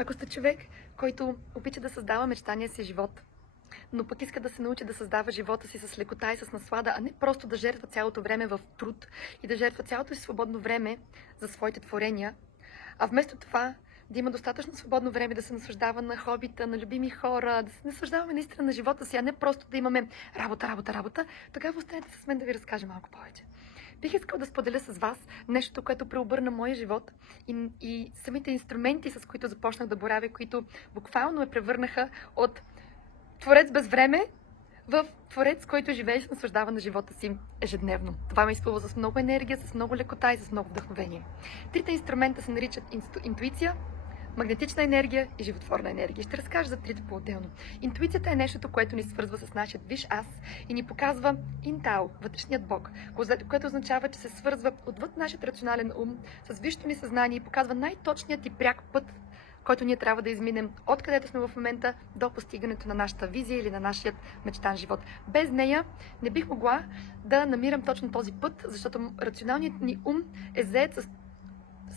Ако сте човек, който обича да създава мечтания си живот, но пък иска да се научи да създава живота си с лекота и с наслада, а не просто да жертва цялото време в труд и да жертва цялото си свободно време за своите творения, а вместо това да има достатъчно свободно време да се наслаждава на хобита, на любими хора, да се наслаждаваме наистина на живота си, а не просто да имаме работа, тогава останете с мен да ви разкажа малко повече. Бих искал да споделя с вас нещо, което преобърна моя живот и самите инструменти, с които започнах да боравя, които буквално ме превърнаха от творец без време в творец, който живее и се наслаждава на живота си ежедневно. Това ме изпълва с много енергия, с много лекота и с много вдъхновение. Трите инструмента се наричат интуиция, магнетична енергия и животворна енергия. Ще разкажа за трите по-отделно. Интуицията е нещото, което ни свързва с нашия висш аз и ни показва интао, вътрешният Бог, което означава, че се свързва отвъд нашия рационален ум с висшето ни съзнание и показва най-точният и пряк път, който ние трябва да изминем откъдето сме в момента до постигането на нашата визия или на нашия мечтан живот. Без нея не бих могла да намирам точно този път, защото рационалният ни ум е заед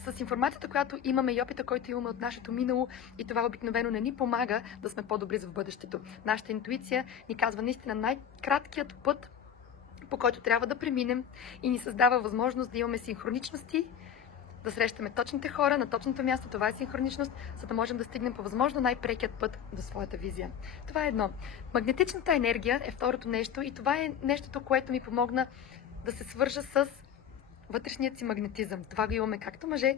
с информацията, която имаме и опита, който имаме от нашето минало, и това обикновено не ни помага да сме по-добри за в бъдещето. Нашата интуиция ни казва наистина най-краткият път, по който трябва да преминем, и ни създава възможност да имаме синхроничности, да срещаме точните хора на точното място. Това е синхроничност, за да можем да стигнем по възможно най-прекият път до своята визия. Това е едно. Магнетичната енергия е второто нещо, и това е нещото, което ми помогна да се свържа с вътрешният си магнетизъм. Това го имаме както мъже,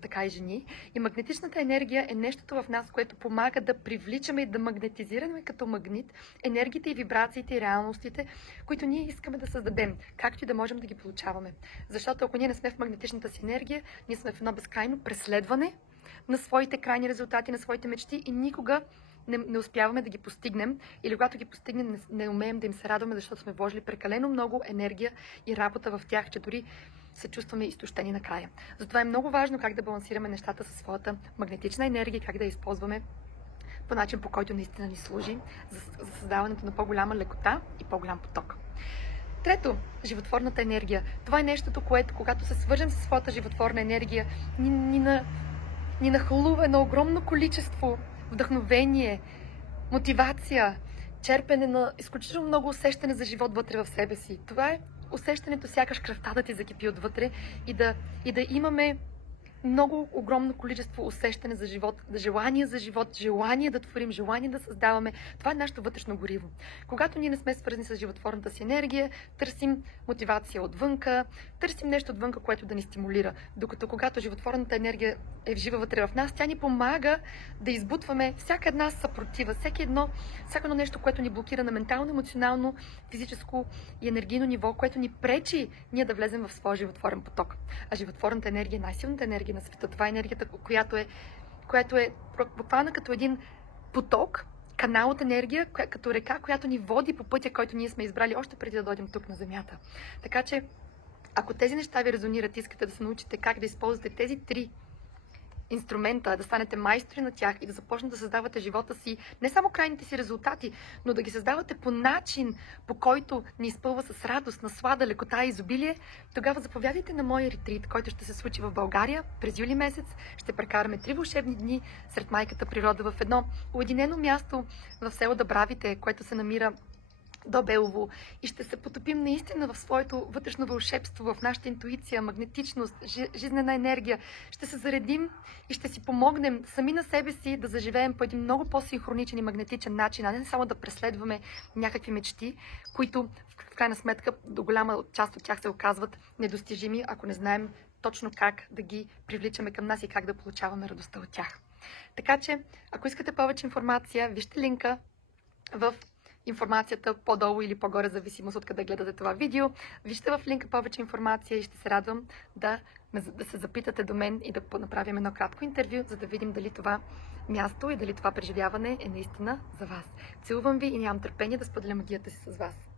така и жени. И магнетичната енергия е нещото в нас, което помага да привличаме и да магнетизираме като магнит енергиите и вибрациите и реалностите, които ние искаме да създадем, както и да можем да ги получаваме. Защото ако ние не сме в магнетичната си енергия, ние сме в едно безкрайно преследване на своите крайни резултати, на своите мечти и никога не успяваме да ги постигнем, или когато ги постигнем, не умеем да им се радваме, защото сме вложили прекалено много енергия и работа в тях, че дори се чувстваме изтощени накрая. Затова е много важно как да балансираме нещата със своята магнетична енергия, как да я използваме по начин, по който наистина ни служи за създаването на по-голяма лекота и по-голям поток. Трето, животворната енергия. Това е нещото, което, когато се свържем със своята животворна енергия, ни нахлува на огромно количество вдъхновение, мотивация, черпене на изключително много усещане за живот вътре в себе си. Това е усещането сякаш кръвта да ти закипи отвътре и да имаме много огромно количество усещане за живот, желание за живот, желание да творим, желание да създаваме. Това е нашето вътрешно гориво. Когато ние не сме свързани с животворната си енергия, търсим мотивация отвънка, търсим нещо отвънка, което да ни стимулира. Докато когато животворната енергия е жива вътре в нас, тя ни помага да избутваме всяка една съпротива, всяко едно нещо, което ни блокира на ментално, емоционално, физическо и енергийно ниво, което ни пречи ние да влезем в своя животворен поток. А животворната енергия е най-силната енергия на света. Това е енергията, която е буквално като един поток, канал от енергия, като река, която ни води по пътя, който ние сме избрали още преди да дойдем тук на Земята. Така че, ако тези неща ви резонират, искате да се научите как да използвате тези три инструмента, да станете майстори на тях и да започнете да създавате живота си, не само крайните си резултати, но да ги създавате по начин, по който ни изпълва с радост, наслада, лекота и изобилие, тогава заповядайте на моя ретрит, който ще се случи в България през юли месец. Ще прекараме 3 вълшебни дни сред майката природа в едно уединено място в село Дъбравите, което се намира до Белово, и ще се потопим наистина в своето вътрешно вълшебство, в нашата интуиция, магнетичност, жизнена енергия. Ще се заредим и ще си помогнем сами на себе си да заживеем по един много по-синхроничен и магнетичен начин, а не само да преследваме някакви мечти, които в крайна сметка до голяма част от тях се оказват недостижими, ако не знаем точно как да ги привличаме към нас и как да получаваме радостта от тях. Така че, ако искате повече информация, вижте линка в информацията по-долу или по-горе, зависимост от къде гледате това видео. Вижте в линка повече информация и ще се радвам да се запитате до мен и да направим едно кратко интервю, за да видим дали това място и дали това преживяване е наистина за вас. Целувам ви и нямам търпение да споделя магията си с вас.